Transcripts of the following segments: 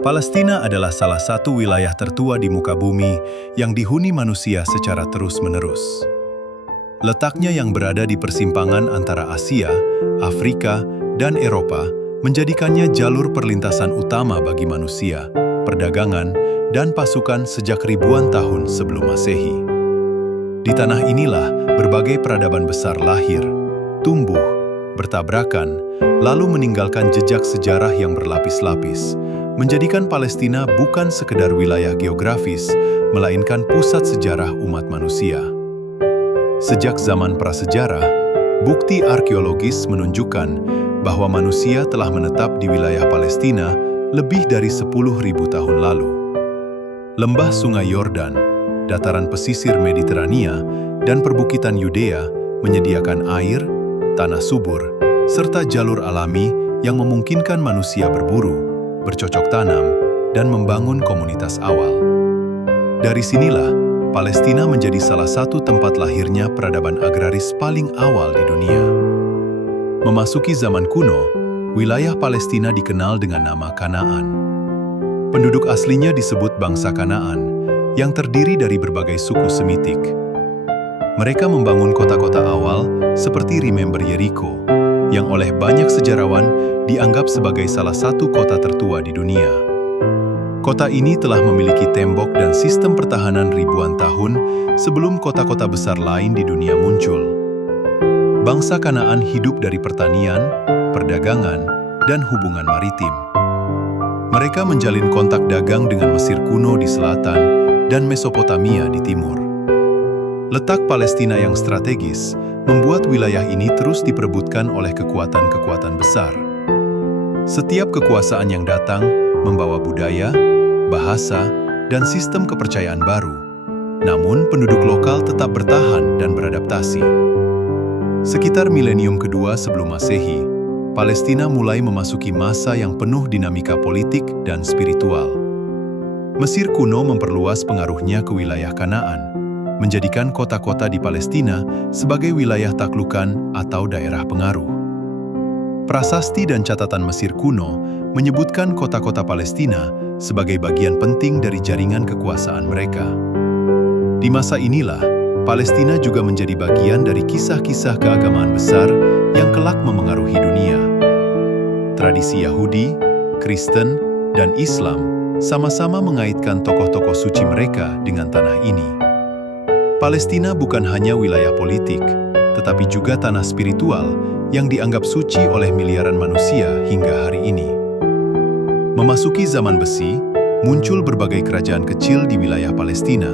Palestina adalah salah satu wilayah tertua di muka bumi yang dihuni manusia secara terus-menerus. Letaknya yang berada di persimpangan antara Asia, Afrika, dan Eropa menjadikannya jalur perlintasan utama bagi manusia, perdagangan, dan pasukan sejak ribuan tahun sebelum Masehi. Di tanah inilah berbagai peradaban besar lahir, tumbuh, bertabrakan, lalu meninggalkan jejak sejarah yang berlapis-lapis, menjadikan Palestina bukan sekedar wilayah geografis, melainkan pusat sejarah umat manusia. Sejak zaman prasejarah, bukti arkeologis menunjukkan bahwa manusia telah menetap di wilayah Palestina lebih dari 10.000 tahun lalu. Lembah Sungai Yordan, dataran pesisir Mediterania, dan perbukitan Yudea menyediakan air, tanah subur, serta jalur alami yang memungkinkan manusia berburu, bercocok tanam, dan membangun komunitas awal. Dari sinilah, Palestina menjadi salah satu tempat lahirnya peradaban agraris paling awal di dunia. Memasuki zaman kuno, wilayah Palestina dikenal dengan nama Kanaan. Penduduk aslinya disebut bangsa Kanaan, yang terdiri dari berbagai suku Semitik. Mereka membangun kota-kota awal seperti Remember Jericho, yang oleh banyak sejarawan dianggap sebagai salah satu kota tertua di dunia. Kota ini telah memiliki tembok dan sistem pertahanan ribuan tahun sebelum kota-kota besar lain di dunia muncul. Bangsa Kanaan hidup dari pertanian, perdagangan, dan hubungan maritim. Mereka menjalin kontak dagang dengan Mesir kuno di selatan dan Mesopotamia di timur. Letak Palestina yang strategis membuat wilayah ini terus diperebutkan oleh kekuatan-kekuatan besar. Setiap kekuasaan yang datang membawa budaya, bahasa, dan sistem kepercayaan baru. Namun, penduduk lokal tetap bertahan dan beradaptasi. Sekitar milenium kedua sebelum Masehi, Palestina mulai memasuki masa yang penuh dinamika politik dan spiritual. Mesir kuno memperluas pengaruhnya ke wilayah Kanaan, menjadikan kota-kota di Palestina sebagai wilayah taklukan atau daerah pengaruh. Prasasti dan catatan Mesir kuno menyebutkan kota-kota Palestina sebagai bagian penting dari jaringan kekuasaan mereka. Di masa inilah, Palestina juga menjadi bagian dari kisah-kisah keagamaan besar yang kelak memengaruhi dunia. Tradisi Yahudi, Kristen, dan Islam sama-sama mengaitkan tokoh-tokoh suci mereka dengan tanah ini. Palestina bukan hanya wilayah politik, tetapi juga tanah spiritual yang dianggap suci oleh miliaran manusia hingga hari ini. Memasuki zaman besi, muncul berbagai kerajaan kecil di wilayah Palestina,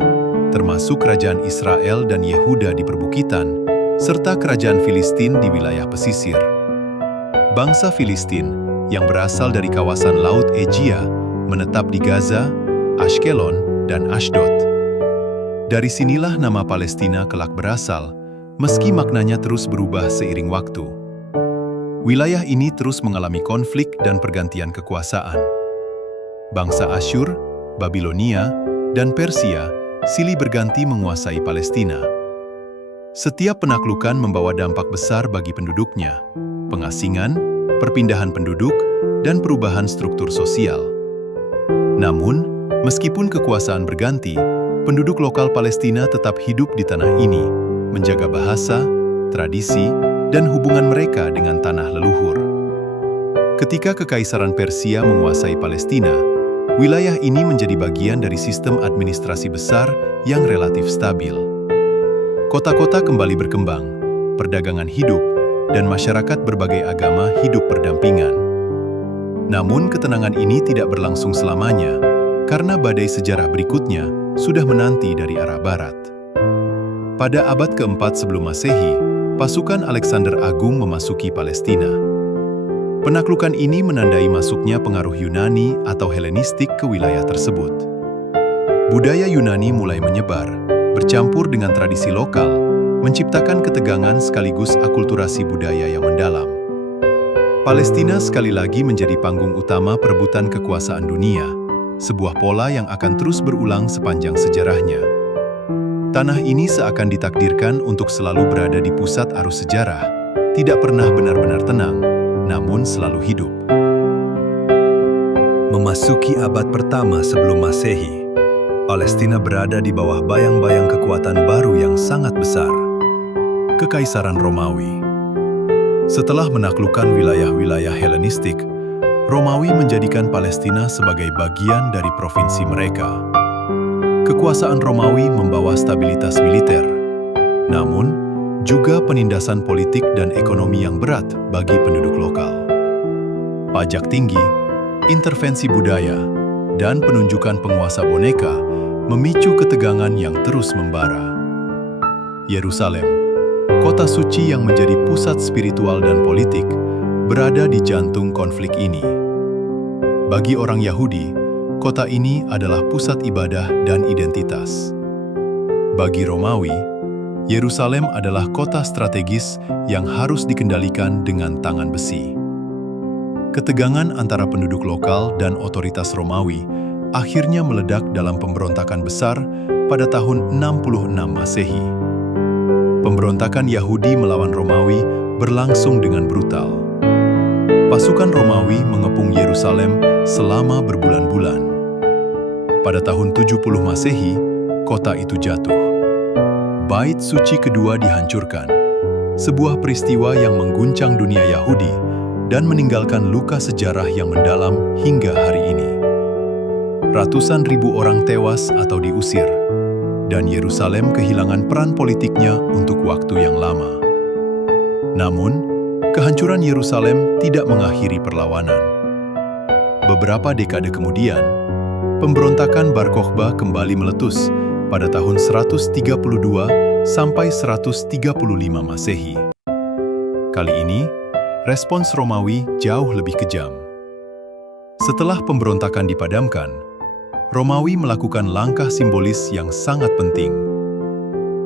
termasuk kerajaan Israel dan Yehuda di perbukitan, serta kerajaan Filistin di wilayah pesisir. Bangsa Filistin, yang berasal dari kawasan Laut Ejia, menetap di Gaza, Ashkelon, dan Ashdod. Dari sinilah nama Palestina kelak berasal, meski maknanya terus berubah seiring waktu. Wilayah ini terus mengalami konflik dan pergantian kekuasaan. Bangsa Asyur, Babilonia, dan Persia silih berganti menguasai Palestina. Setiap penaklukan membawa dampak besar bagi penduduknya, pengasingan, perpindahan penduduk, dan perubahan struktur sosial. Namun, meskipun kekuasaan berganti, penduduk lokal Palestina tetap hidup di tanah ini, menjaga bahasa, tradisi, dan hubungan mereka dengan tanah leluhur. Ketika Kekaisaran Persia menguasai Palestina, wilayah ini menjadi bagian dari sistem administrasi besar yang relatif stabil. Kota-kota kembali berkembang, perdagangan hidup, dan masyarakat berbagai agama hidup berdampingan. Namun ketenangan ini tidak berlangsung selamanya, karena badai sejarah berikutnya sudah menanti dari arah barat. Pada abad keempat sebelum Masehi, pasukan Alexander Agung memasuki Palestina. Penaklukan ini menandai masuknya pengaruh Yunani atau Helenistik ke wilayah tersebut. Budaya Yunani mulai menyebar, bercampur dengan tradisi lokal, menciptakan ketegangan sekaligus akulturasi budaya yang mendalam. Palestina sekali lagi menjadi panggung utama perebutan kekuasaan dunia, sebuah pola yang akan terus berulang sepanjang sejarahnya. Tanah ini seakan ditakdirkan untuk selalu berada di pusat arus sejarah, tidak pernah benar-benar tenang, namun selalu hidup. Memasuki abad pertama sebelum Masehi, Palestina berada di bawah bayang-bayang kekuatan baru yang sangat besar, Kekaisaran Romawi. Setelah menaklukkan wilayah-wilayah Helenistik, Romawi menjadikan Palestina sebagai bagian dari provinsi mereka. Kekuasaan Romawi membawa stabilitas militer, namun juga penindasan politik dan ekonomi yang berat bagi penduduk lokal. Pajak tinggi, intervensi budaya, dan penunjukan penguasa boneka memicu ketegangan yang terus membara. Yerusalem, kota suci yang menjadi pusat spiritual dan politik, berada di jantung konflik ini. Bagi orang Yahudi, kota ini adalah pusat ibadah dan identitas. Bagi Romawi, Yerusalem adalah kota strategis yang harus dikendalikan dengan tangan besi. Ketegangan antara penduduk lokal dan otoritas Romawi akhirnya meledak dalam pemberontakan besar pada tahun 66 Masehi. Pemberontakan Yahudi melawan Romawi berlangsung dengan brutal. Pasukan Romawi mengepung Yerusalem selama berbulan-bulan. Pada tahun 70 Masehi, kota itu jatuh. Bait suci kedua dihancurkan, sebuah peristiwa yang mengguncang dunia Yahudi dan meninggalkan luka sejarah yang mendalam hingga hari ini. Ratusan ribu orang tewas atau diusir, dan Yerusalem kehilangan peran politiknya untuk waktu yang lama. Namun, kehancuran Yerusalem tidak mengakhiri perlawanan. Beberapa dekade kemudian, pemberontakan Bar Kokhba kembali meletus pada tahun 132 sampai 135 Masehi. Kali ini, respons Romawi jauh lebih kejam. Setelah pemberontakan dipadamkan, Romawi melakukan langkah simbolis yang sangat penting.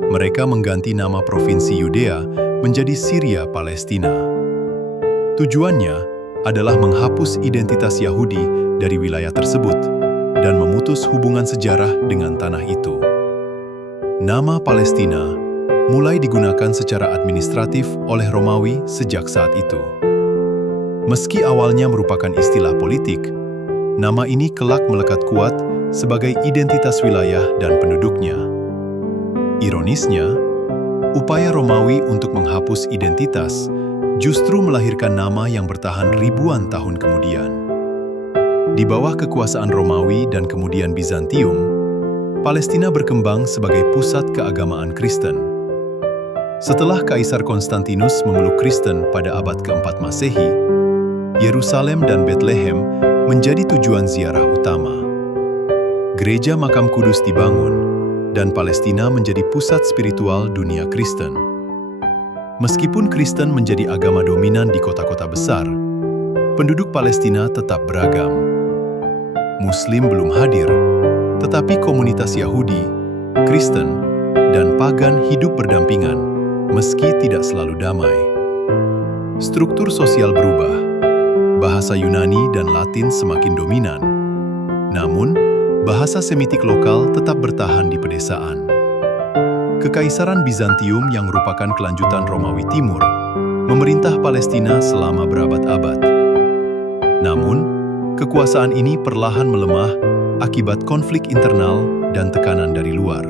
Mereka mengganti nama provinsi Yudea menjadi Syria Palestina. Tujuannya adalah menghapus identitas Yahudi dari wilayah tersebut dan memutus hubungan sejarah dengan tanah itu. Nama Palestina mulai digunakan secara administratif oleh Romawi sejak saat itu. Meski awalnya merupakan istilah politik, nama ini kelak melekat kuat sebagai identitas wilayah dan penduduknya. Ironisnya, upaya Romawi untuk menghapus identitas justru melahirkan nama yang bertahan ribuan tahun kemudian. Di bawah kekuasaan Romawi dan kemudian Bizantium, Palestina berkembang sebagai pusat keagamaan Kristen. Setelah Kaisar Konstantinus memeluk Kristen pada abad keempat Masehi, Yerusalem dan Betlehem menjadi tujuan ziarah utama. Gereja Makam Kudus dibangun, dan Palestina menjadi pusat spiritual dunia Kristen. Meskipun Kristen menjadi agama dominan di kota-kota besar, penduduk Palestina tetap beragam. Muslim belum hadir, tetapi komunitas Yahudi, Kristen, dan pagan hidup berdampingan, meski tidak selalu damai. Struktur sosial berubah, bahasa Yunani dan Latin semakin dominan, namun bahasa Semitik lokal tetap bertahan di pedesaan. Kekaisaran Bizantium yang merupakan kelanjutan Romawi Timur memerintah Palestina selama berabad-abad. Namun, kekuasaan ini perlahan melemah akibat konflik internal dan tekanan dari luar.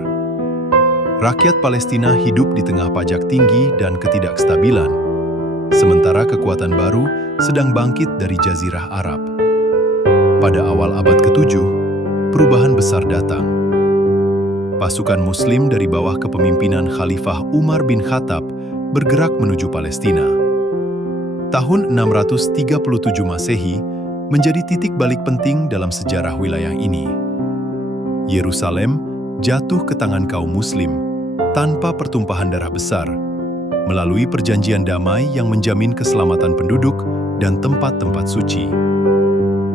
Rakyat Palestina hidup di tengah pajak tinggi dan ketidakstabilan, sementara kekuatan baru sedang bangkit dari Jazirah Arab. Pada awal abad ke-7, perubahan besar datang. Pasukan Muslim dari bawah kepemimpinan Khalifah Umar bin Khattab bergerak menuju Palestina. Tahun 637 Masehi menjadi titik balik penting dalam sejarah wilayah ini. Yerusalem jatuh ke tangan kaum Muslim tanpa pertumpahan darah besar, melalui perjanjian damai yang menjamin keselamatan penduduk dan tempat-tempat suci.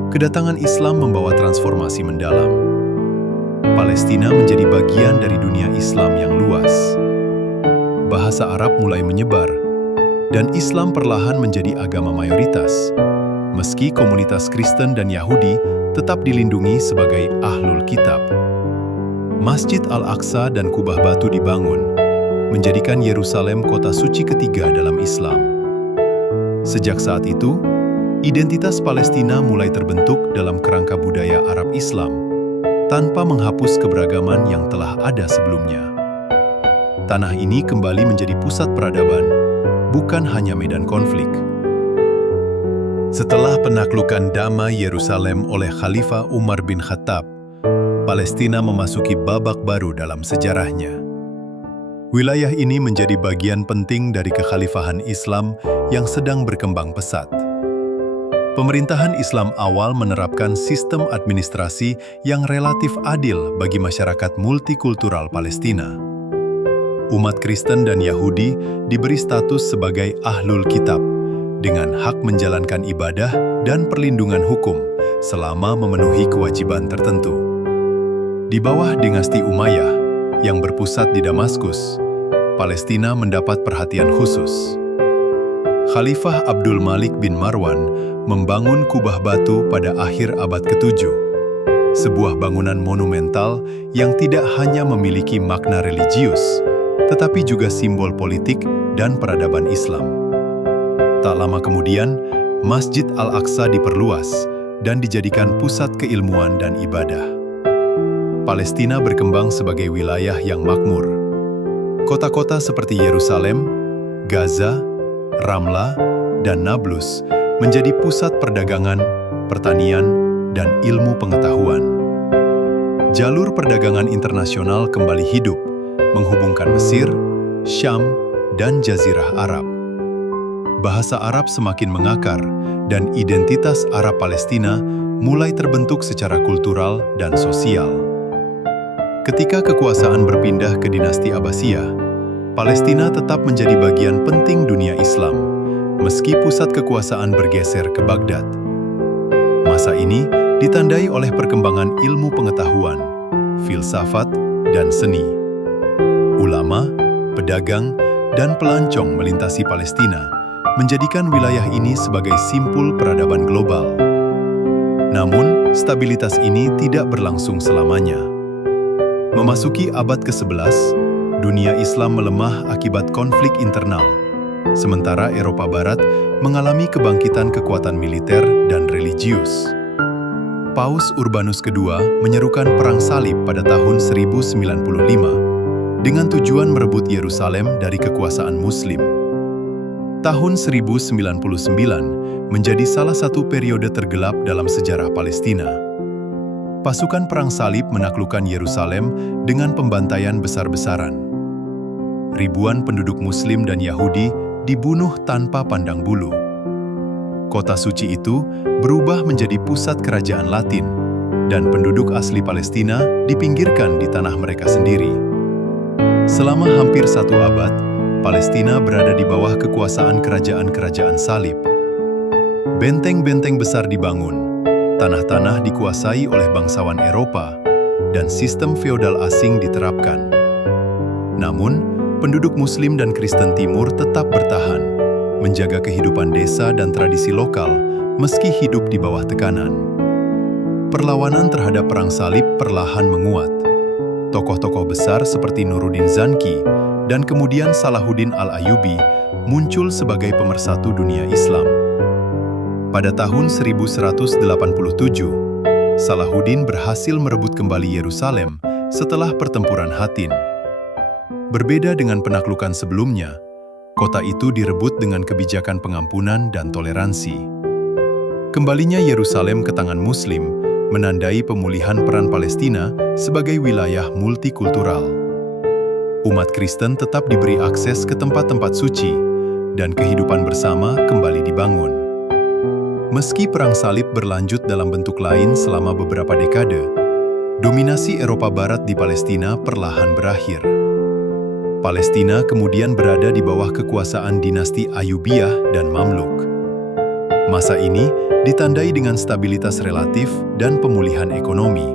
Kedatangan Islam membawa transformasi mendalam. Palestina menjadi bagian dari dunia Islam yang luas. Bahasa Arab mulai menyebar, dan Islam perlahan menjadi agama mayoritas, meski komunitas Kristen dan Yahudi tetap dilindungi sebagai Ahlul Kitab. Masjid Al-Aqsa dan Kubah Batu dibangun, menjadikan Yerusalem kota suci ketiga dalam Islam. Sejak saat itu, Identitas Palestina mulai terbentuk dalam kerangka budaya Arab Islam, tanpa menghapus keberagaman yang telah ada sebelumnya. Tanah ini kembali menjadi pusat peradaban, bukan hanya medan konflik. Setelah penaklukan damai Yerusalem oleh Khalifah Umar bin Khattab, Palestina memasuki babak baru dalam sejarahnya. Wilayah ini menjadi bagian penting dari kekhalifahan Islam yang sedang berkembang pesat. Pemerintahan Islam awal menerapkan sistem administrasi yang relatif adil bagi masyarakat multikultural Palestina. Umat Kristen dan Yahudi diberi status sebagai Ahlul Kitab, dengan hak menjalankan ibadah dan perlindungan hukum selama memenuhi kewajiban tertentu. Di bawah dinasti Umayyah yang berpusat di Damaskus, Palestina mendapat perhatian khusus. Khalifah Abdul Malik bin Marwan membangun kubah batu pada akhir abad ke-7, sebuah bangunan monumental yang tidak hanya memiliki makna religius, tetapi juga simbol politik dan peradaban Islam. Tak lama kemudian, Masjid Al-Aqsa diperluas dan dijadikan pusat keilmuan dan ibadah. Palestina berkembang sebagai wilayah yang makmur. Kota-kota seperti Yerusalem, Gaza, Ramla, dan Nablus menjadi pusat perdagangan, pertanian, dan ilmu pengetahuan. Jalur perdagangan internasional kembali hidup, menghubungkan Mesir, Syam, dan Jazirah Arab. Bahasa Arab semakin mengakar, dan identitas Arab Palestina mulai terbentuk secara kultural dan sosial. Ketika kekuasaan berpindah ke dinasti Abbasiyah, Palestina tetap menjadi bagian penting dunia Islam, meski pusat kekuasaan bergeser ke Baghdad. Masa ini ditandai oleh perkembangan ilmu pengetahuan, filsafat, dan seni. Ulama, pedagang, dan pelancong melintasi Palestina, menjadikan wilayah ini sebagai simpul peradaban global. Namun, stabilitas ini tidak berlangsung selamanya. Memasuki abad ke-11, dunia Islam melemah akibat konflik internal, sementara Eropa Barat mengalami kebangkitan kekuatan militer dan religius. Paus Urbanus II menyerukan Perang Salib pada tahun 1095 dengan tujuan merebut Yerusalem dari kekuasaan Muslim. Tahun 1099 menjadi salah satu periode tergelap dalam sejarah Palestina. Pasukan Perang Salib menaklukkan Yerusalem dengan pembantaian besar-besaran. Ribuan penduduk Muslim dan Yahudi dibunuh tanpa pandang bulu. Kota suci itu berubah menjadi pusat kerajaan Latin, dan penduduk asli Palestina dipinggirkan di tanah mereka sendiri. Selama hampir 1 abad, Palestina berada di bawah kekuasaan kerajaan-kerajaan salib. Benteng-benteng besar dibangun, tanah-tanah dikuasai oleh bangsawan Eropa, dan sistem feodal asing diterapkan. Namun, penduduk Muslim dan Kristen Timur tetap bertahan, menjaga kehidupan desa dan tradisi lokal meski hidup di bawah tekanan. Perlawanan terhadap Perang Salib perlahan menguat. Tokoh-tokoh besar seperti Nuruddin Zanki dan kemudian Salahuddin Al-Ayyubi muncul sebagai pemersatu dunia Islam. Pada tahun 1187, Salahuddin berhasil merebut kembali Yerusalem setelah pertempuran Hattin. Berbeda dengan penaklukan sebelumnya, kota itu direbut dengan kebijakan pengampunan dan toleransi. Kembalinya Yerusalem ke tangan Muslim menandai pemulihan peran Palestina sebagai wilayah multikultural. Umat Kristen tetap diberi akses ke tempat-tempat suci, dan kehidupan bersama kembali dibangun. Meski Perang Salib berlanjut dalam bentuk lain selama beberapa dekade, dominasi Eropa Barat di Palestina perlahan berakhir. Palestina kemudian berada di bawah kekuasaan dinasti Ayyubiyah dan Mamluk. Masa ini ditandai dengan stabilitas relatif dan pemulihan ekonomi.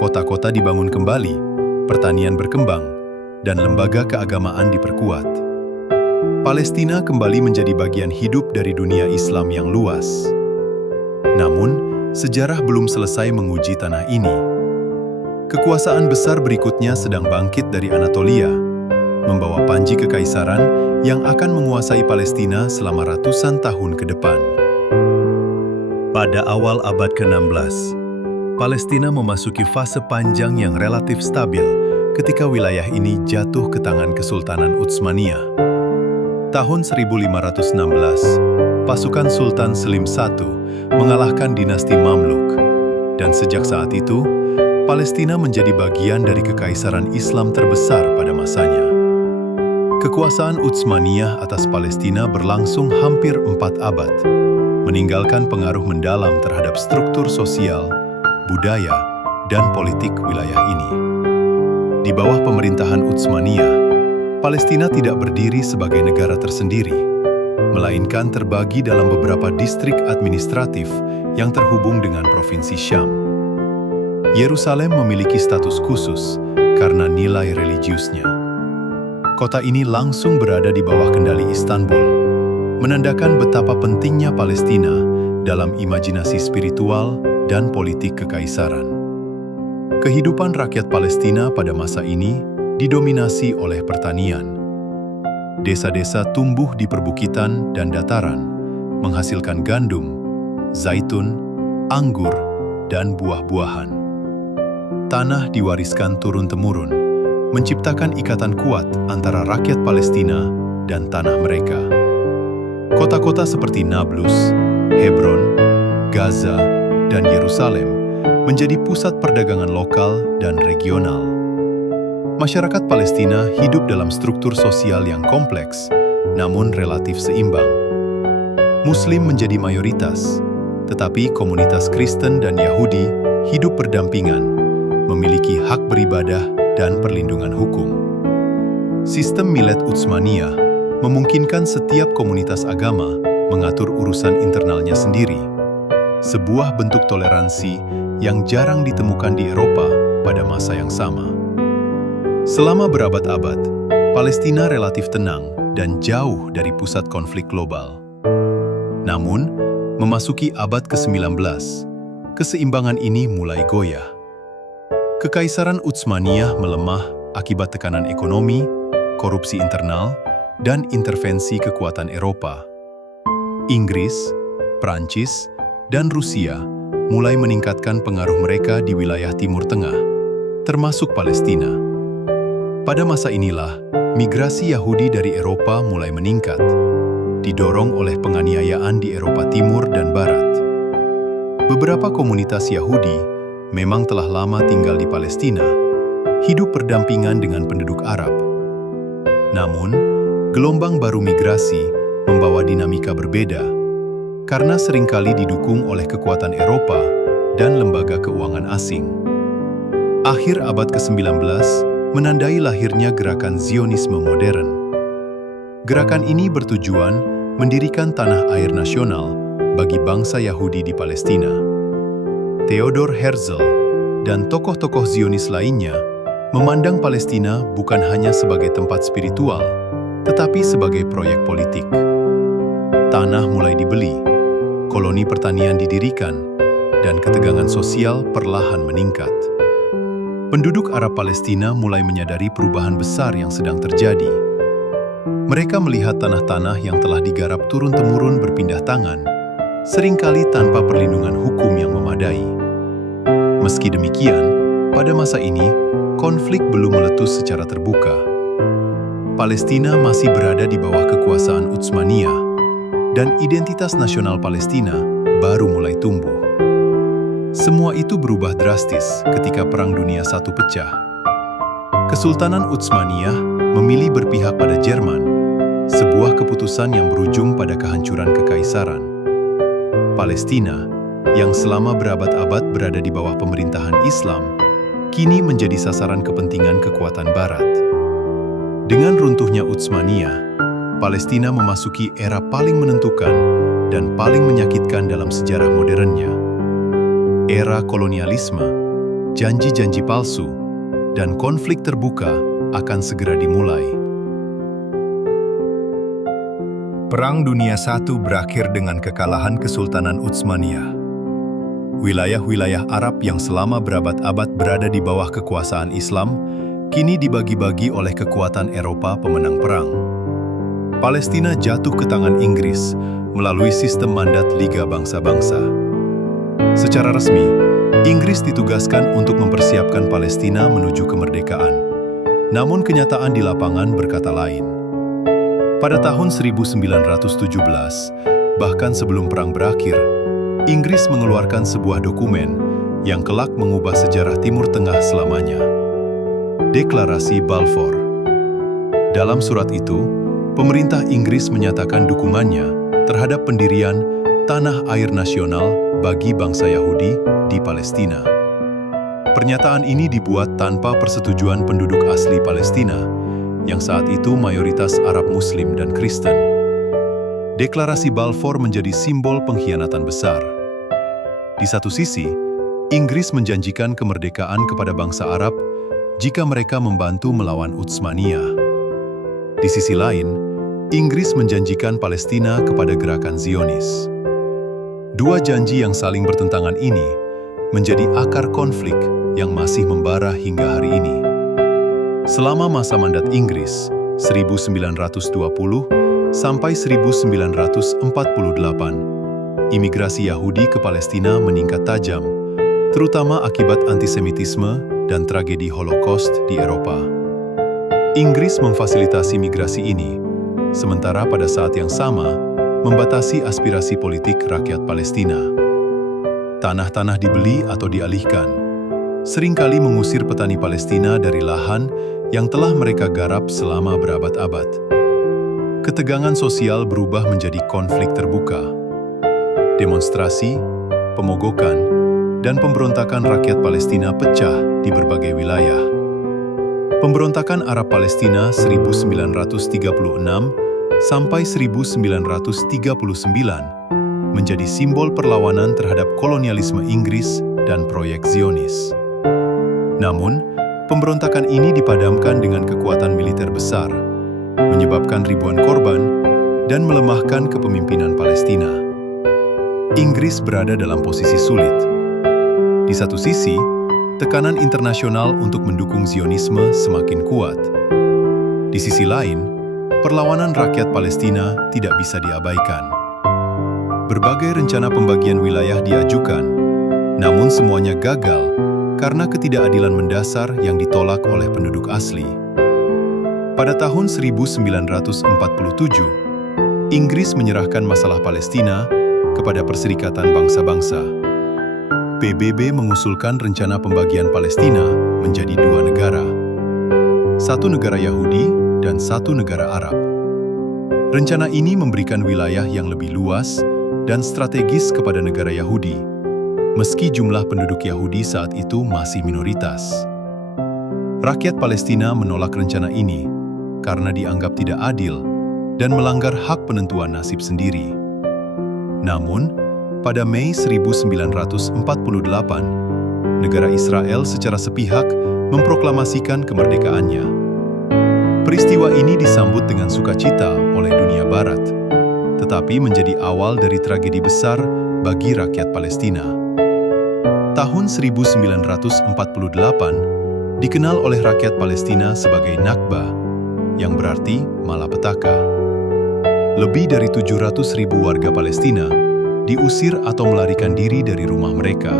Kota-kota dibangun kembali, pertanian berkembang, dan lembaga keagamaan diperkuat. Palestina kembali menjadi bagian hidup dari dunia Islam yang luas. Namun, sejarah belum selesai menguji tanah ini. Kekuasaan besar berikutnya sedang bangkit dari Anatolia, membawa panji kekaisaran yang akan menguasai Palestina selama ratusan tahun ke depan. Pada awal abad ke-16, Palestina memasuki fase panjang yang relatif stabil ketika wilayah ini jatuh ke tangan Kesultanan Utsmaniyah. Tahun 1516, pasukan Sultan Selim I mengalahkan dinasti Mamluk, dan sejak saat itu, Palestina menjadi bagian dari kekaisaran Islam terbesar pada masanya. Kekuasaan Utsmaniyah atas Palestina berlangsung hampir 4 abad, meninggalkan pengaruh mendalam terhadap struktur sosial, budaya, dan politik wilayah ini. Di bawah pemerintahan Utsmaniyah, Palestina tidak berdiri sebagai negara tersendiri, melainkan terbagi dalam beberapa distrik administratif yang terhubung dengan Provinsi Syam. Yerusalem memiliki status khusus karena nilai religiusnya. Kota ini langsung berada di bawah kendali Istanbul, menandakan betapa pentingnya Palestina dalam imajinasi spiritual dan politik kekaisaran. Kehidupan rakyat Palestina pada masa ini didominasi oleh pertanian. Desa-desa tumbuh di perbukitan dan dataran, menghasilkan gandum, zaitun, anggur, dan buah-buahan. Tanah diwariskan turun-temurun, menciptakan ikatan kuat antara rakyat Palestina dan tanah mereka. Kota-kota seperti Nablus, Hebron, Gaza, dan Yerusalem menjadi pusat perdagangan lokal dan regional. Masyarakat Palestina hidup dalam struktur sosial yang kompleks, namun relatif seimbang. Muslim menjadi mayoritas, tetapi komunitas Kristen dan Yahudi hidup berdampingan, memiliki hak beribadah dan perlindungan hukum. Sistem Millet Utsmaniyah memungkinkan setiap komunitas agama mengatur urusan internalnya sendiri, sebuah bentuk toleransi yang jarang ditemukan di Eropa pada masa yang sama. Selama berabad-abad, Palestina relatif tenang dan jauh dari pusat konflik global. Namun, memasuki abad ke-19, keseimbangan ini mulai goyah. Kekaisaran Utsmaniyah melemah akibat tekanan ekonomi, korupsi internal, dan intervensi kekuatan Eropa. Inggris, Prancis, dan Rusia mulai meningkatkan pengaruh mereka di wilayah Timur Tengah, termasuk Palestina. Pada masa inilah, migrasi Yahudi dari Eropa mulai meningkat, didorong oleh penganiayaan di Eropa Timur dan Barat. Beberapa komunitas Yahudi memang telah lama tinggal di Palestina, hidup berdampingan dengan penduduk Arab. Namun, gelombang baru migrasi membawa dinamika berbeda, karena seringkali didukung oleh kekuatan Eropa dan lembaga keuangan asing. Akhir abad ke-19 menandai lahirnya gerakan Zionisme modern. Gerakan ini bertujuan mendirikan tanah air nasional bagi bangsa Yahudi di Palestina. Theodor Herzl dan tokoh-tokoh Zionis lainnya memandang Palestina bukan hanya sebagai tempat spiritual, tetapi sebagai proyek politik. Tanah mulai dibeli, koloni pertanian didirikan, dan ketegangan sosial perlahan meningkat. Penduduk Arab Palestina mulai menyadari perubahan besar yang sedang terjadi. Mereka melihat tanah-tanah yang telah digarap turun-temurun berpindah tangan, seringkali tanpa perlindungan hukum yang memadai. Meski demikian, pada masa ini, konflik belum meletus secara terbuka. Palestina masih berada di bawah kekuasaan Utsmaniyah, dan identitas nasional Palestina baru mulai tumbuh. Semua itu berubah drastis ketika Perang Dunia I pecah. Kesultanan Utsmaniyah memilih berpihak pada Jerman, sebuah keputusan yang berujung pada kehancuran kekaisaran. Palestina, yang selama berabad-abad berada di bawah pemerintahan Islam, kini menjadi sasaran kepentingan kekuatan Barat. Dengan runtuhnya Utsmaniyah, Palestina memasuki era paling menentukan dan paling menyakitkan dalam sejarah modernnya. Era kolonialisme, janji-janji palsu, dan konflik terbuka akan segera dimulai. Perang Dunia I berakhir dengan kekalahan Kesultanan Utsmaniyah. Wilayah-wilayah Arab yang selama berabad-abad berada di bawah kekuasaan Islam, kini dibagi-bagi oleh kekuatan Eropa pemenang perang. Palestina jatuh ke tangan Inggris melalui sistem mandat Liga Bangsa-Bangsa. Secara resmi, Inggris ditugaskan untuk mempersiapkan Palestina menuju kemerdekaan. Namun kenyataan di lapangan berkata lain. Pada tahun 1917, bahkan sebelum perang berakhir, Inggris mengeluarkan sebuah dokumen yang kelak mengubah sejarah Timur Tengah selamanya. Deklarasi Balfour. Dalam surat itu, pemerintah Inggris menyatakan dukungannya terhadap pendirian tanah air nasional bagi bangsa Yahudi di Palestina. Pernyataan ini dibuat tanpa persetujuan penduduk asli Palestina, yang saat itu mayoritas Arab Muslim dan Kristen. Deklarasi Balfour menjadi simbol pengkhianatan besar. Di satu sisi, Inggris menjanjikan kemerdekaan kepada bangsa Arab jika mereka membantu melawan Utsmaniyah. Di sisi lain, Inggris menjanjikan Palestina kepada gerakan Zionis. Dua janji yang saling bertentangan ini menjadi akar konflik yang masih membara hingga hari ini. Selama masa mandat Inggris, 1920 sampai 1948, imigrasi Yahudi ke Palestina meningkat tajam, terutama akibat antisemitisme dan tragedi Holocaust di Eropa. Inggris memfasilitasi migrasi ini, sementara pada saat yang sama membatasi aspirasi politik rakyat Palestina. Tanah-tanah dibeli atau dialihkan, seringkali mengusir petani Palestina dari lahan yang telah mereka garap selama berabad-abad. Ketegangan sosial berubah menjadi konflik terbuka. Demonstrasi, pemogokan, dan pemberontakan rakyat Palestina pecah di berbagai wilayah. Pemberontakan Arab Palestina 1936 sampai 1939 menjadi simbol perlawanan terhadap kolonialisme Inggris dan proyek Zionis. Namun, pemberontakan ini dipadamkan dengan kekuatan militer besar, menyebabkan ribuan korban dan melemahkan kepemimpinan Palestina. Inggris berada dalam posisi sulit. Di satu sisi, tekanan internasional untuk mendukung Zionisme semakin kuat. Di sisi lain, perlawanan rakyat Palestina tidak bisa diabaikan. Berbagai rencana pembagian wilayah diajukan, namun semuanya gagal karena ketidakadilan mendasar yang ditolak oleh penduduk asli. Pada tahun 1947, Inggris menyerahkan masalah Palestina kepada Perserikatan Bangsa-Bangsa. PBB mengusulkan rencana pembagian Palestina menjadi dua negara, satu negara Yahudi dan satu negara Arab. Rencana ini memberikan wilayah yang lebih luas dan strategis kepada negara Yahudi, meski jumlah penduduk Yahudi saat itu masih minoritas. Rakyat Palestina menolak rencana ini karena dianggap tidak adil dan melanggar hak penentuan nasib sendiri. Namun, pada Mei 1948, negara Israel secara sepihak memproklamasikan kemerdekaannya. Peristiwa ini disambut dengan sukacita oleh dunia Barat, tetapi menjadi awal dari tragedi besar bagi rakyat Palestina. Tahun 1948 dikenal oleh rakyat Palestina sebagai Nakba, yang berarti malapetaka. Lebih dari 700.000 warga Palestina diusir atau melarikan diri dari rumah mereka.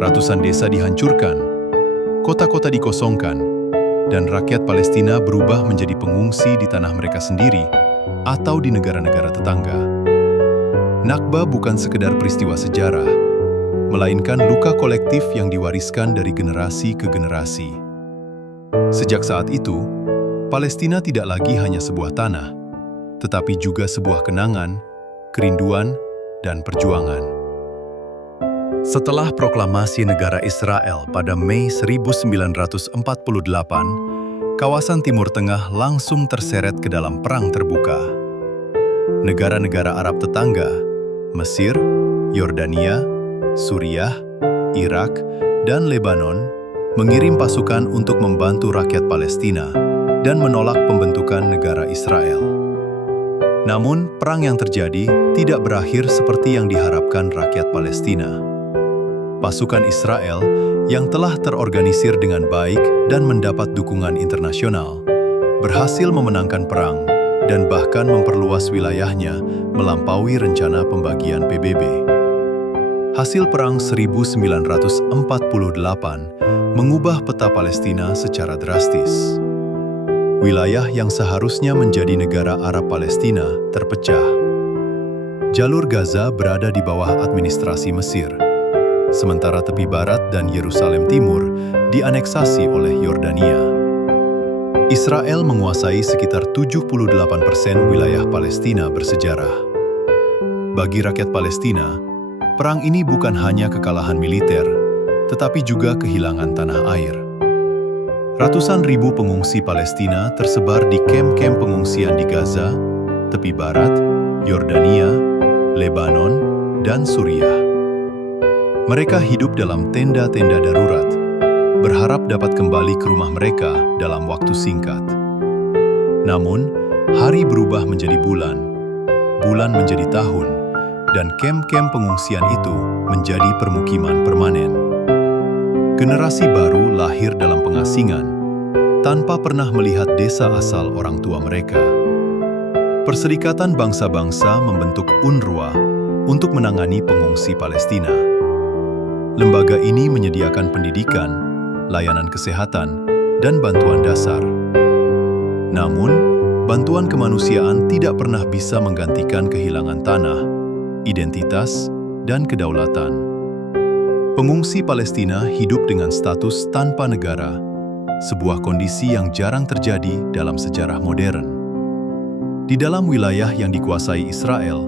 Ratusan desa dihancurkan, kota-kota dikosongkan, dan rakyat Palestina berubah menjadi pengungsi di tanah mereka sendiri atau di negara-negara tetangga. Nakba bukan sekedar peristiwa sejarah, melainkan luka kolektif yang diwariskan dari generasi ke generasi. Sejak saat itu, Palestina tidak lagi hanya sebuah tanah, tetapi juga sebuah kenangan, kerinduan, dan perjuangan. Setelah proklamasi negara Israel pada Mei 1948, kawasan Timur Tengah langsung terseret ke dalam perang terbuka. Negara-negara Arab tetangga, Mesir, Yordania, Suriah, Irak, dan Lebanon mengirim pasukan untuk membantu rakyat Palestina dan menolak pembentukan negara Israel. Namun, perang yang terjadi tidak berakhir seperti yang diharapkan rakyat Palestina. Pasukan Israel yang telah terorganisir dengan baik dan mendapat dukungan internasional berhasil memenangkan perang dan bahkan memperluas wilayahnya melampaui rencana pembagian PBB. Hasil Perang 1948 mengubah peta Palestina secara drastis. Wilayah yang seharusnya menjadi negara Arab Palestina terpecah. Jalur Gaza berada di bawah administrasi Mesir, sementara tepi barat dan Yerusalem Timur dianeksasi oleh Yordania. Israel menguasai sekitar 78% wilayah Palestina bersejarah. Bagi rakyat Palestina, perang ini bukan hanya kekalahan militer, tetapi juga kehilangan tanah air. Ratusan ribu pengungsi Palestina tersebar di kem-kem pengungsian di Gaza, tepi barat, Yordania, Lebanon, dan Suriah. Mereka hidup dalam tenda-tenda darurat, berharap dapat kembali ke rumah mereka dalam waktu singkat. Namun, hari berubah menjadi bulan, bulan menjadi tahun, dan kem-kem pengungsian itu menjadi permukiman permanen. Generasi baru lahir dalam pengasingan, tanpa pernah melihat desa asal orang tua mereka. Perserikatan Bangsa-Bangsa membentuk UNRWA untuk menangani pengungsi Palestina. Lembaga ini menyediakan pendidikan, layanan kesehatan, dan bantuan dasar. Namun, bantuan kemanusiaan tidak pernah bisa menggantikan kehilangan tanah, identitas, dan kedaulatan. Pengungsi Palestina hidup dengan status tanpa negara, sebuah kondisi yang jarang terjadi dalam sejarah modern. Di dalam wilayah yang dikuasai Israel,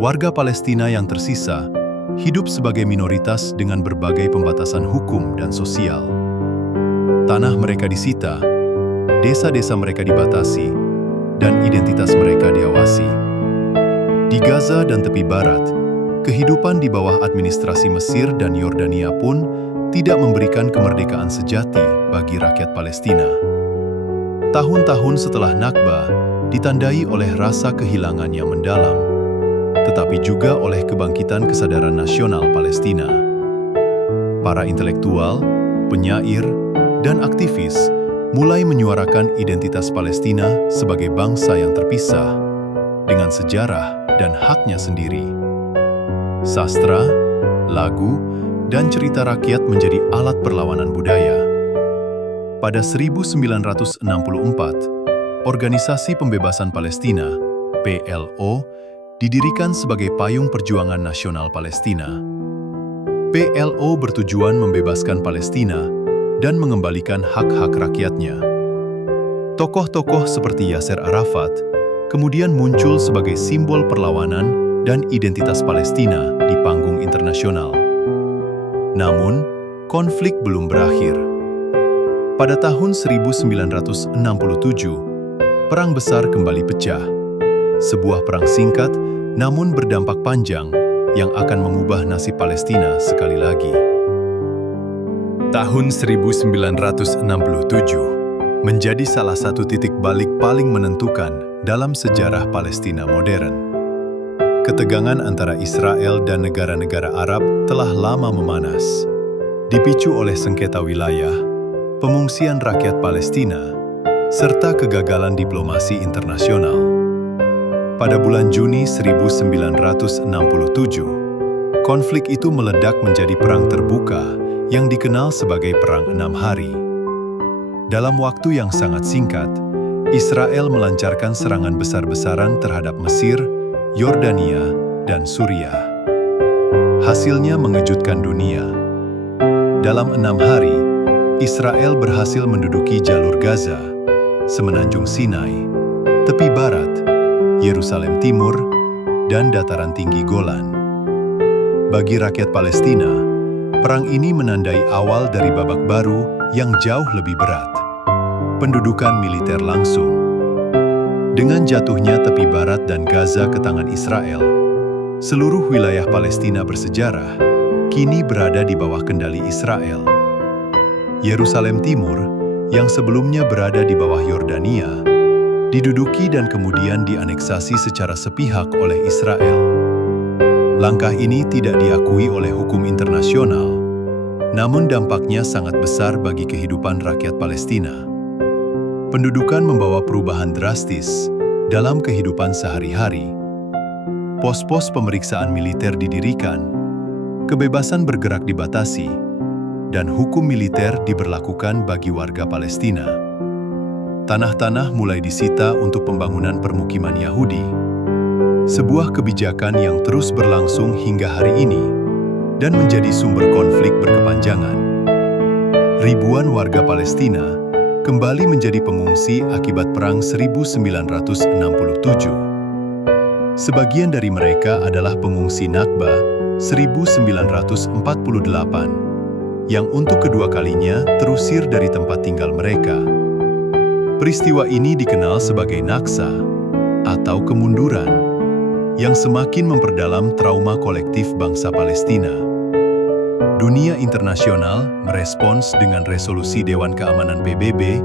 warga Palestina yang tersisa hidup sebagai minoritas dengan berbagai pembatasan hukum dan sosial. Tanah mereka disita, desa-desa mereka dibatasi, dan identitas mereka diawasi. Di Gaza dan tepi barat, kehidupan di bawah administrasi Mesir dan Yordania pun tidak memberikan kemerdekaan sejati bagi rakyat Palestina. Tahun-tahun setelah Nakba ditandai oleh rasa kehilangan yang mendalam, tetapi juga oleh kebangkitan kesadaran nasional Palestina. Para intelektual, penyair, dan aktivis mulai menyuarakan identitas Palestina sebagai bangsa yang terpisah, dengan sejarah dan haknya sendiri. Sastra, lagu, dan cerita rakyat menjadi alat perlawanan budaya. Pada 1964, Organisasi Pembebasan Palestina, PLO, didirikan sebagai payung perjuangan nasional Palestina. PLO bertujuan membebaskan Palestina dan mengembalikan hak-hak rakyatnya. Tokoh-tokoh seperti Yasser Arafat kemudian muncul sebagai simbol perlawanan dan identitas Palestina di panggung internasional. Namun, konflik belum berakhir. Pada tahun 1967, Perang Besar kembali pecah. Sebuah perang singkat, namun berdampak panjang, yang akan mengubah nasib Palestina sekali lagi. Tahun 1967 menjadi salah satu titik balik paling menentukan dalam sejarah Palestina modern. Ketegangan antara Israel dan negara-negara Arab telah lama memanas, dipicu oleh sengketa wilayah, pengungsian rakyat Palestina, serta kegagalan diplomasi internasional. Pada bulan Juni 1967, konflik itu meledak menjadi perang terbuka yang dikenal sebagai Perang 6 Hari. Dalam waktu yang sangat singkat, Israel melancarkan serangan besar-besaran terhadap Mesir, Yordania, dan Suriah. Hasilnya mengejutkan dunia. Dalam 6 hari, Israel berhasil menduduki jalur Gaza, Semenanjung Sinai, tepi barat, Yerusalem Timur, dan dataran tinggi Golan. Bagi rakyat Palestina, perang ini menandai awal dari babak baru yang jauh lebih berat. Pendudukan militer langsung. Dengan jatuhnya tepi barat dan Gaza ke tangan Israel, seluruh wilayah Palestina bersejarah kini berada di bawah kendali Israel. Yerusalem Timur, yang sebelumnya berada di bawah Yordania, diduduki dan kemudian dianeksasi secara sepihak oleh Israel. Langkah ini tidak diakui oleh hukum internasional, namun dampaknya sangat besar bagi kehidupan rakyat Palestina. Pendudukan membawa perubahan drastis dalam kehidupan sehari-hari. Pos-pos pemeriksaan militer didirikan, kebebasan bergerak dibatasi, dan hukum militer diberlakukan bagi warga Palestina. Tanah-tanah mulai disita untuk pembangunan permukiman Yahudi. Sebuah kebijakan yang terus berlangsung hingga hari ini dan menjadi sumber konflik berkepanjangan. Ribuan warga Palestina kembali menjadi pengungsi akibat Perang 1967. Sebagian dari mereka adalah pengungsi Nakba 1948, yang untuk kedua kalinya terusir dari tempat tinggal mereka. Peristiwa ini dikenal sebagai Naksa atau kemunduran, yang semakin memperdalam trauma kolektif bangsa Palestina. Dunia internasional merespons dengan resolusi Dewan Keamanan PBB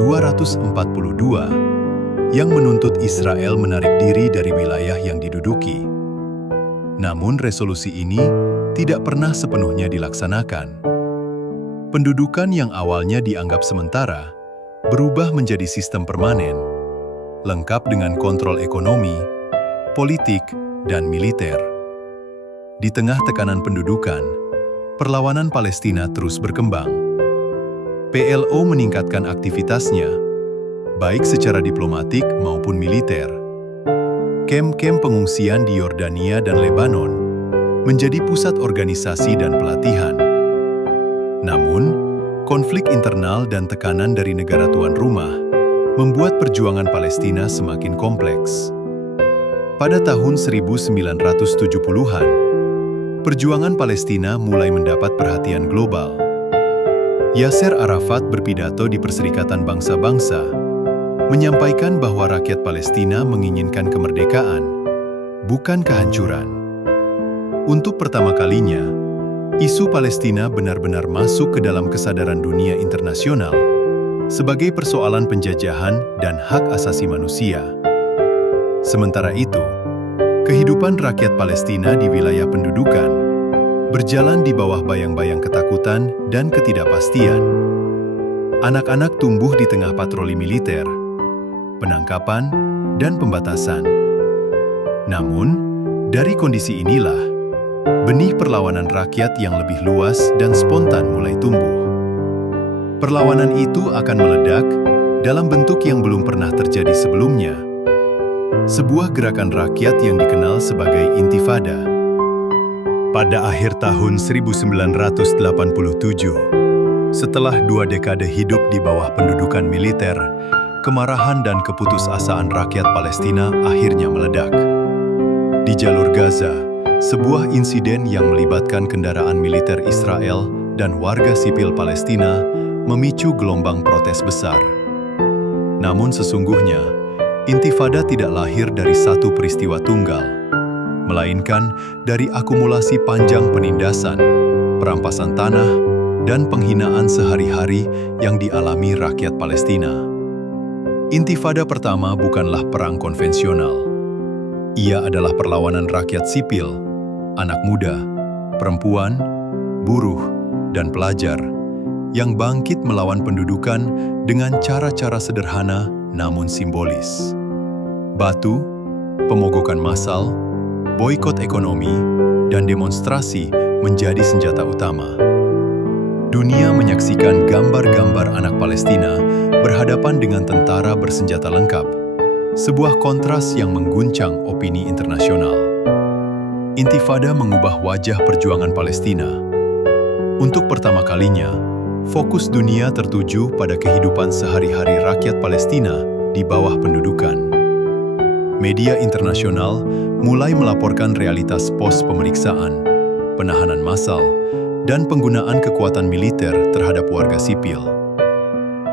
242 yang menuntut Israel menarik diri dari wilayah yang diduduki. Namun resolusi ini tidak pernah sepenuhnya dilaksanakan. Pendudukan yang awalnya dianggap sementara berubah menjadi sistem permanen, lengkap dengan kontrol ekonomi, politik, dan militer. Di tengah tekanan pendudukan, perlawanan Palestina terus berkembang. PLO meningkatkan aktivitasnya, baik secara diplomatik maupun militer. Kem-kem pengungsian di Yordania dan Lebanon menjadi pusat organisasi dan pelatihan. Namun, konflik internal dan tekanan dari negara tuan rumah membuat perjuangan Palestina semakin kompleks. Pada tahun 1970-an, perjuangan Palestina mulai mendapat perhatian global. Yasser Arafat berpidato di Perserikatan Bangsa-Bangsa, menyampaikan bahwa rakyat Palestina menginginkan kemerdekaan, bukan kehancuran. Untuk pertama kalinya, isu Palestina benar-benar masuk ke dalam kesadaran dunia internasional sebagai persoalan penjajahan dan hak asasi manusia. Sementara itu, kehidupan rakyat Palestina di wilayah pendudukan berjalan di bawah bayang-bayang ketakutan dan ketidakpastian. Anak-anak tumbuh di tengah patroli militer, penangkapan, dan pembatasan. Namun, dari kondisi inilah, benih perlawanan rakyat yang lebih luas dan spontan mulai tumbuh. Perlawanan itu akan meledak dalam bentuk yang belum pernah terjadi sebelumnya. Sebuah gerakan rakyat yang dikenal sebagai Intifada. Pada akhir tahun 1987, setelah 2 dekade hidup di bawah pendudukan militer, kemarahan dan keputusasaan rakyat Palestina akhirnya meledak. Di jalur Gaza, sebuah insiden yang melibatkan kendaraan militer Israel dan warga sipil Palestina memicu gelombang protes besar. Namun sesungguhnya, Intifada tidak lahir dari satu peristiwa tunggal, melainkan dari akumulasi panjang penindasan, perampasan tanah, dan penghinaan sehari-hari yang dialami rakyat Palestina. Intifada pertama bukanlah perang konvensional. Ia adalah perlawanan rakyat sipil, anak muda, perempuan, buruh, dan pelajar yang bangkit melawan pendudukan dengan cara-cara sederhana namun simbolis. Batu, pemogokan massal, boikot ekonomi, dan demonstrasi menjadi senjata utama. Dunia menyaksikan gambar-gambar anak Palestina berhadapan dengan tentara bersenjata lengkap, sebuah kontras yang mengguncang opini internasional. Intifada mengubah wajah perjuangan Palestina. Untuk pertama kalinya, fokus dunia tertuju pada kehidupan sehari-hari rakyat Palestina di bawah pendudukan. Media internasional mulai melaporkan realitas pos pemeriksaan, penahanan massal, dan penggunaan kekuatan militer terhadap warga sipil.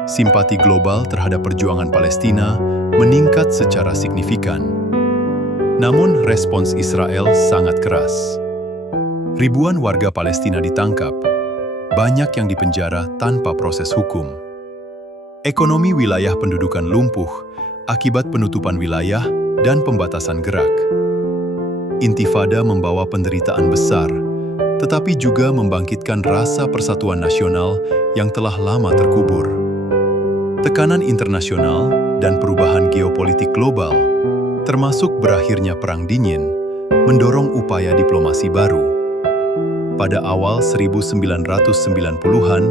Simpati global terhadap perjuangan Palestina meningkat secara signifikan. Namun respons Israel sangat keras. Ribuan warga Palestina ditangkap, banyak yang dipenjara tanpa proses hukum. Ekonomi wilayah pendudukan lumpuh akibat penutupan wilayah dan pembatasan gerak. Intifada membawa penderitaan besar, tetapi juga membangkitkan rasa persatuan nasional yang telah lama terkubur. Tekanan internasional dan perubahan geopolitik global, termasuk berakhirnya Perang Dingin, mendorong upaya diplomasi baru. pada awal 1990-an,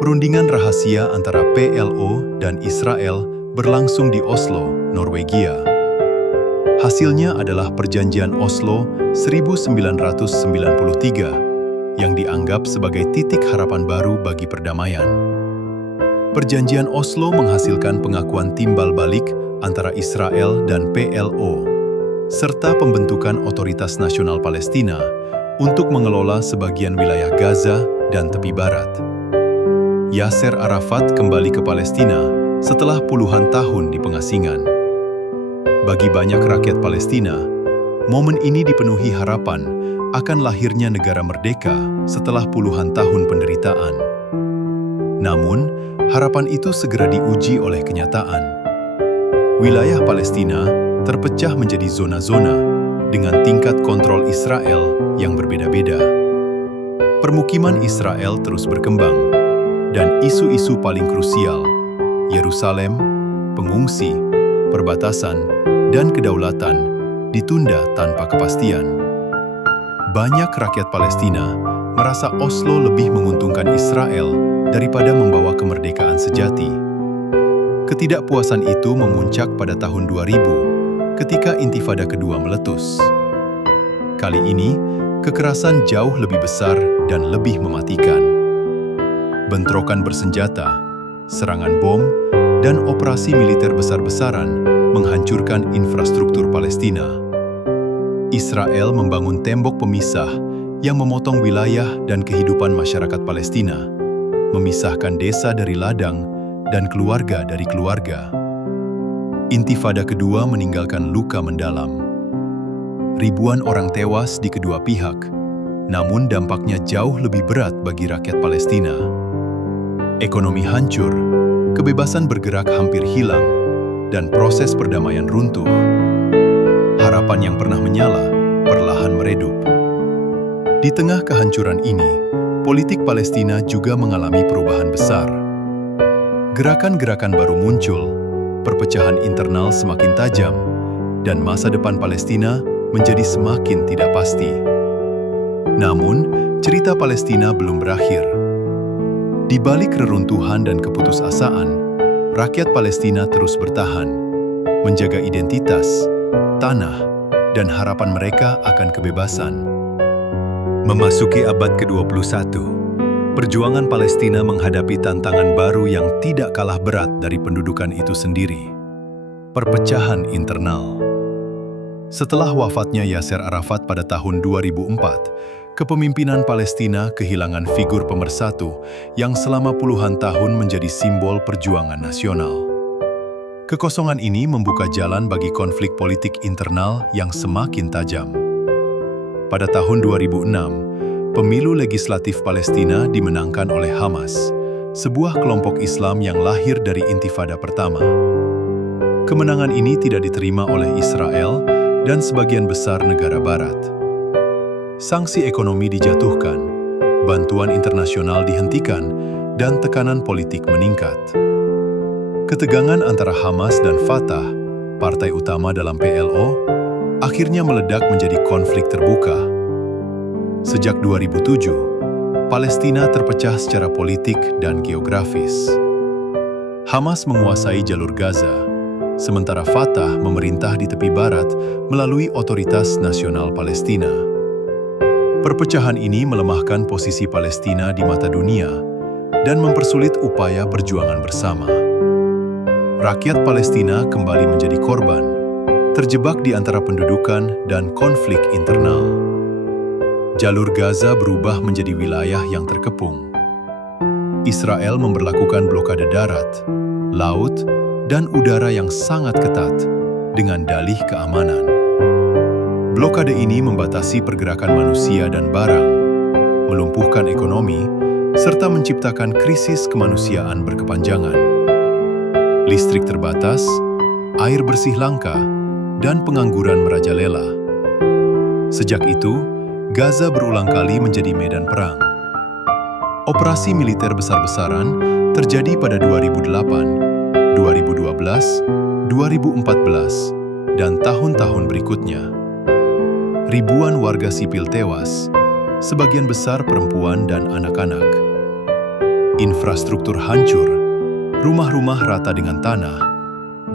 perundingan rahasia antara PLO dan Israel berlangsung di Oslo, Norwegia. Hasilnya adalah Perjanjian Oslo 1993 yang dianggap sebagai titik harapan baru bagi perdamaian. Perjanjian Oslo menghasilkan pengakuan timbal balik antara Israel dan PLO, serta pembentukan Otoritas Nasional Palestina untuk mengelola sebagian wilayah Gaza dan tepi barat. Yasser Arafat kembali ke Palestina setelah puluhan tahun di pengasingan. Bagi banyak rakyat Palestina, momen ini dipenuhi harapan akan lahirnya negara merdeka setelah puluhan tahun penderitaan. Namun, harapan itu segera diuji oleh kenyataan. Wilayah Palestina terpecah menjadi zona-zona dengan tingkat kontrol Israel yang berbeda-beda. Permukiman Israel terus berkembang, dan isu-isu paling krusial, Yerusalem, pengungsi, perbatasan, dan kedaulatan, ditunda tanpa kepastian. Banyak rakyat Palestina merasa Oslo lebih menguntungkan Israel daripada membawa kemerdekaan sejati. Ketidakpuasan itu memuncak pada tahun 2000 ketika Intifada kedua meletus. Kali ini, kekerasan jauh lebih besar dan lebih mematikan. Bentrokan bersenjata, serangan bom, dan operasi militer besar-besaran menghancurkan infrastruktur Palestina. Israel membangun tembok pemisah yang memotong wilayah dan kehidupan masyarakat Palestina, memisahkan desa dari ladang dan keluarga dari keluarga. Intifada kedua meninggalkan luka mendalam. Ribuan orang tewas di kedua pihak, namun dampaknya jauh lebih berat bagi rakyat Palestina. Ekonomi hancur, kebebasan bergerak hampir hilang, dan proses perdamaian runtuh. Harapan yang pernah menyala perlahan meredup. Di tengah kehancuran ini, politik Palestina juga mengalami perubahan besar. Gerakan-gerakan baru muncul, perpecahan internal semakin tajam, dan masa depan Palestina menjadi semakin tidak pasti. Namun, cerita Palestina belum berakhir. Di balik reruntuhan dan keputusasaan, rakyat Palestina terus bertahan, menjaga identitas, tanah, dan harapan mereka akan kebebasan. Memasuki abad ke-21, perjuangan Palestina menghadapi tantangan baru yang tidak kalah berat dari pendudukan itu sendiri. Perpecahan internal. Setelah wafatnya Yasser Arafat pada tahun 2004, kepemimpinan Palestina kehilangan figur pemersatu yang selama puluhan tahun menjadi simbol perjuangan nasional. Kekosongan ini membuka jalan bagi konflik politik internal yang semakin tajam. Pada tahun 2006, pemilu legislatif Palestina dimenangkan oleh Hamas, sebuah kelompok Islam yang lahir dari Intifada pertama. Kemenangan ini tidak diterima oleh Israel dan sebagian besar negara Barat. Sanksi ekonomi dijatuhkan, bantuan internasional dihentikan, dan tekanan politik meningkat. Ketegangan antara Hamas dan Fatah, partai utama dalam PLO, akhirnya meledak menjadi konflik terbuka. Sejak 2007, Palestina terpecah secara politik dan geografis. Hamas menguasai jalur Gaza, sementara Fatah memerintah di tepi barat melalui Otoritas Nasional Palestina. Perpecahan ini melemahkan posisi Palestina di mata dunia dan mempersulit upaya perjuangan bersama. Rakyat Palestina kembali menjadi korban, terjebak di antara pendudukan dan konflik internal. Jalur Gaza berubah menjadi wilayah yang terkepung. Israel memberlakukan blokade darat, laut, dan udara yang sangat ketat dengan dalih keamanan. Blokade ini membatasi pergerakan manusia dan barang, melumpuhkan ekonomi, serta menciptakan krisis kemanusiaan berkepanjangan. Listrik terbatas, air bersih langka, dan pengangguran merajalela. Sejak itu, Gaza berulang kali menjadi medan perang. Operasi militer besar-besaran terjadi pada 2008, 2012, 2014, dan tahun-tahun berikutnya. Ribuan warga sipil tewas, sebagian besar perempuan dan anak-anak. Infrastruktur hancur, rumah-rumah rata dengan tanah,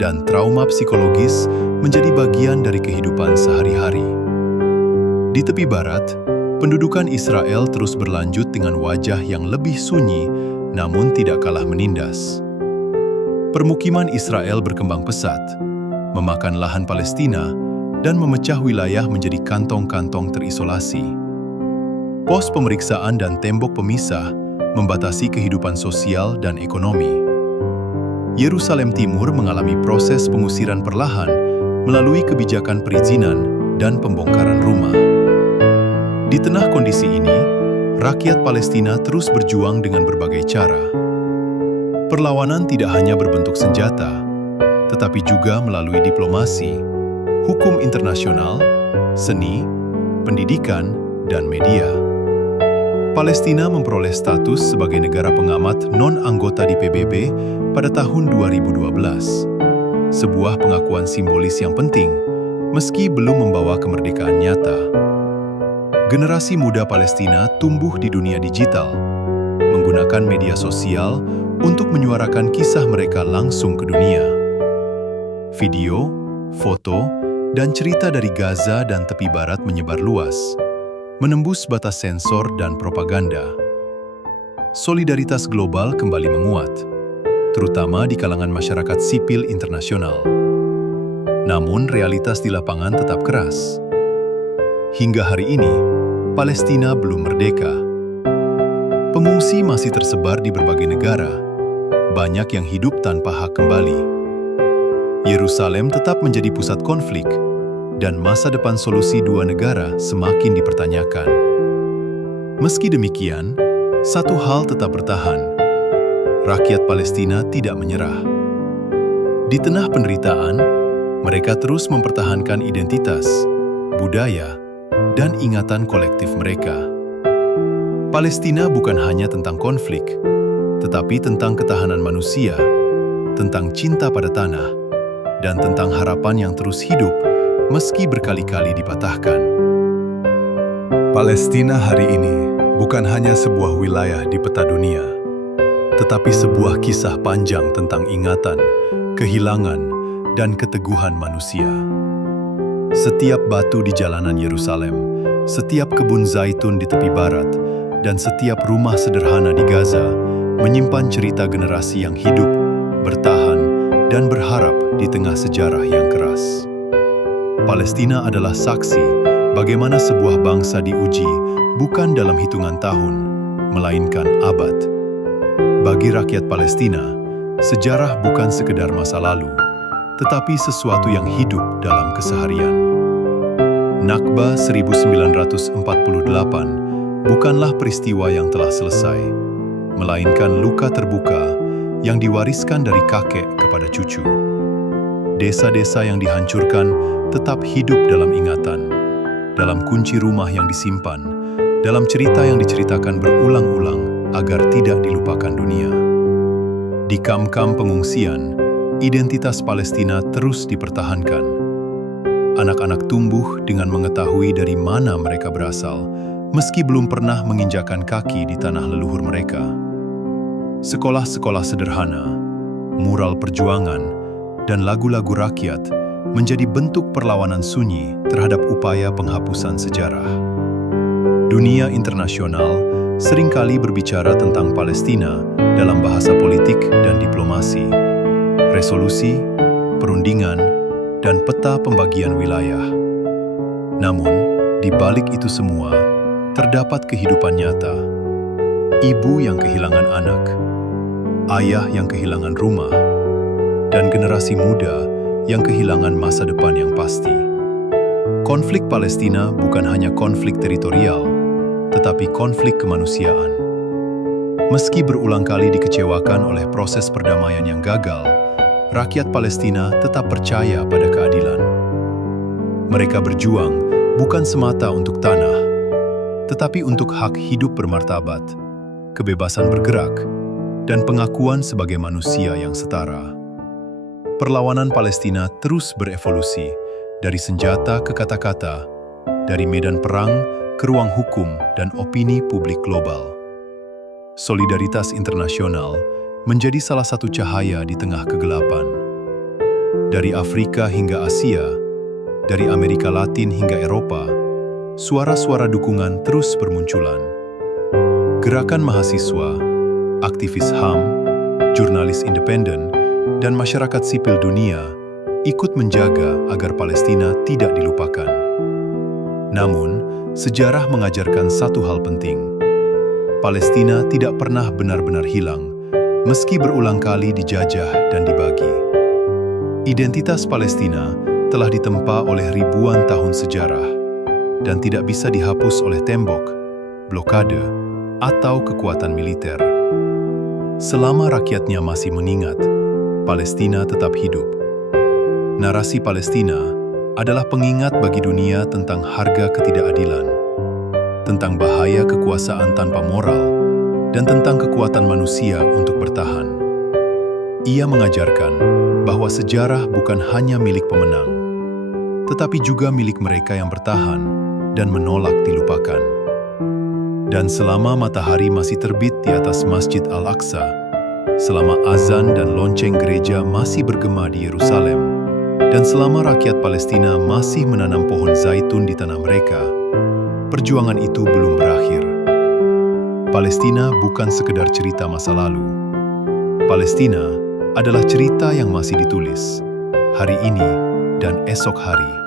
dan trauma psikologis menjadi bagian dari kehidupan sehari-hari. Di tepi barat, pendudukan Israel terus berlanjut dengan wajah yang lebih sunyi, namun tidak kalah menindas. Permukiman Israel berkembang pesat, memakan lahan Palestina, dan memecah wilayah menjadi kantong-kantong terisolasi. Pos pemeriksaan dan tembok pemisah membatasi kehidupan sosial dan ekonomi. Yerusalem Timur mengalami proses pengusiran perlahan melalui kebijakan perizinan dan pembongkaran rumah. Di tengah kondisi ini, rakyat Palestina terus berjuang dengan berbagai cara. Perlawanan tidak hanya berbentuk senjata, tetapi juga melalui diplomasi, hukum internasional, seni, pendidikan, dan media. Palestina memperoleh status sebagai negara pengamat non-anggota di PBB pada tahun 2012. Sebuah pengakuan simbolis yang penting, meski belum membawa kemerdekaan nyata. Generasi muda Palestina tumbuh di dunia digital, menggunakan media sosial untuk menyuarakan kisah mereka langsung ke dunia. Video, foto, dan cerita dari Gaza dan tepi barat menyebar luas, menembus batas sensor dan propaganda. Solidaritas global kembali menguat, terutama di kalangan masyarakat sipil internasional. Namun, realitas di lapangan tetap keras. Hingga hari ini, Palestina belum merdeka. Pengungsi masih tersebar di berbagai negara, banyak yang hidup tanpa hak kembali. Yerusalem tetap menjadi pusat konflik, dan masa depan solusi dua negara semakin dipertanyakan. Meski demikian, satu hal tetap bertahan. Rakyat Palestina tidak menyerah. Di tengah penderitaan, mereka terus mempertahankan identitas, budaya, dan ingatan kolektif mereka. Palestina bukan hanya tentang konflik, tetapi tentang ketahanan manusia, tentang cinta pada tanah, dan tentang harapan yang terus hidup meski berkali-kali dipatahkan. Palestina hari ini bukan hanya sebuah wilayah di peta dunia, tetapi sebuah kisah panjang tentang ingatan, kehilangan, dan keteguhan manusia. Setiap batu di jalanan Yerusalem, setiap kebun zaitun di tepi barat, dan setiap rumah sederhana di Gaza menyimpan cerita generasi yang hidup, bertahan, dan berharap di tengah sejarah yang keras. Palestina adalah saksi bagaimana sebuah bangsa diuji bukan dalam hitungan tahun, melainkan abad. Bagi rakyat Palestina, sejarah bukan sekedar masa lalu, tetapi sesuatu yang hidup dalam keseharian. Nakba 1948 bukanlah peristiwa yang telah selesai, melainkan luka terbuka yang diwariskan dari kakek kepada cucu. Desa-desa yang dihancurkan tetap hidup dalam ingatan, dalam kunci rumah yang disimpan, dalam cerita yang diceritakan berulang-ulang agar tidak dilupakan dunia. Di kam-kam pengungsian, identitas Palestina terus dipertahankan. Anak-anak tumbuh dengan mengetahui dari mana mereka berasal, meski belum pernah menginjakan kaki di tanah leluhur mereka. Sekolah-sekolah sederhana, mural perjuangan, dan lagu-lagu rakyat menjadi bentuk perlawanan sunyi terhadap upaya penghapusan sejarah. Dunia internasional seringkali berbicara tentang Palestina dalam bahasa politik dan diplomasi, resolusi, perundingan, dan peta pembagian wilayah. Namun, di balik itu semua, terdapat kehidupan nyata. Ibu yang kehilangan anak, ayah yang kehilangan rumah, dan generasi muda yang kehilangan masa depan yang pasti. Konflik Palestina bukan hanya konflik teritorial, tetapi konflik kemanusiaan. Meski berulang kali dikecewakan oleh proses perdamaian yang gagal, rakyat Palestina tetap percaya pada keadilan. Mereka berjuang bukan semata untuk tanah, tetapi untuk hak hidup bermartabat, kebebasan bergerak, dan pengakuan sebagai manusia yang setara. Perlawanan Palestina terus berevolusi, dari senjata ke kata-kata, dari medan perang ke ruang hukum dan opini publik global. Solidaritas internasional menjadi salah satu cahaya di tengah kegelapan. Dari Afrika hingga Asia, dari Amerika Latin hingga Eropa, suara-suara dukungan terus bermunculan. Gerakan mahasiswa, aktivis HAM, jurnalis independen, dan masyarakat sipil dunia ikut menjaga agar Palestina tidak dilupakan. Namun, sejarah mengajarkan satu hal penting. Palestina tidak pernah benar-benar hilang, meski berulang kali dijajah dan dibagi. Identitas Palestina telah ditempa oleh ribuan tahun sejarah dan tidak bisa dihapus oleh tembok, blokade, atau kekuatan militer. Selama rakyatnya masih mengingat, Palestina tetap hidup. Narasi Palestina adalah pengingat bagi dunia tentang harga ketidakadilan, tentang bahaya kekuasaan tanpa moral, dan tentang kekuatan manusia untuk bertahan. Ia mengajarkan bahwa sejarah bukan hanya milik pemenang, tetapi juga milik mereka yang bertahan dan menolak dilupakan. Dan selama matahari masih terbit di atas Masjid Al-Aqsa, selama azan dan lonceng gereja masih bergema di Yerusalem, dan selama rakyat Palestina masih menanam pohon zaitun di tanah mereka, perjuangan itu belum berakhir. Palestina bukan sekedar cerita masa lalu. Palestina adalah cerita yang masih ditulis, hari ini dan esok hari.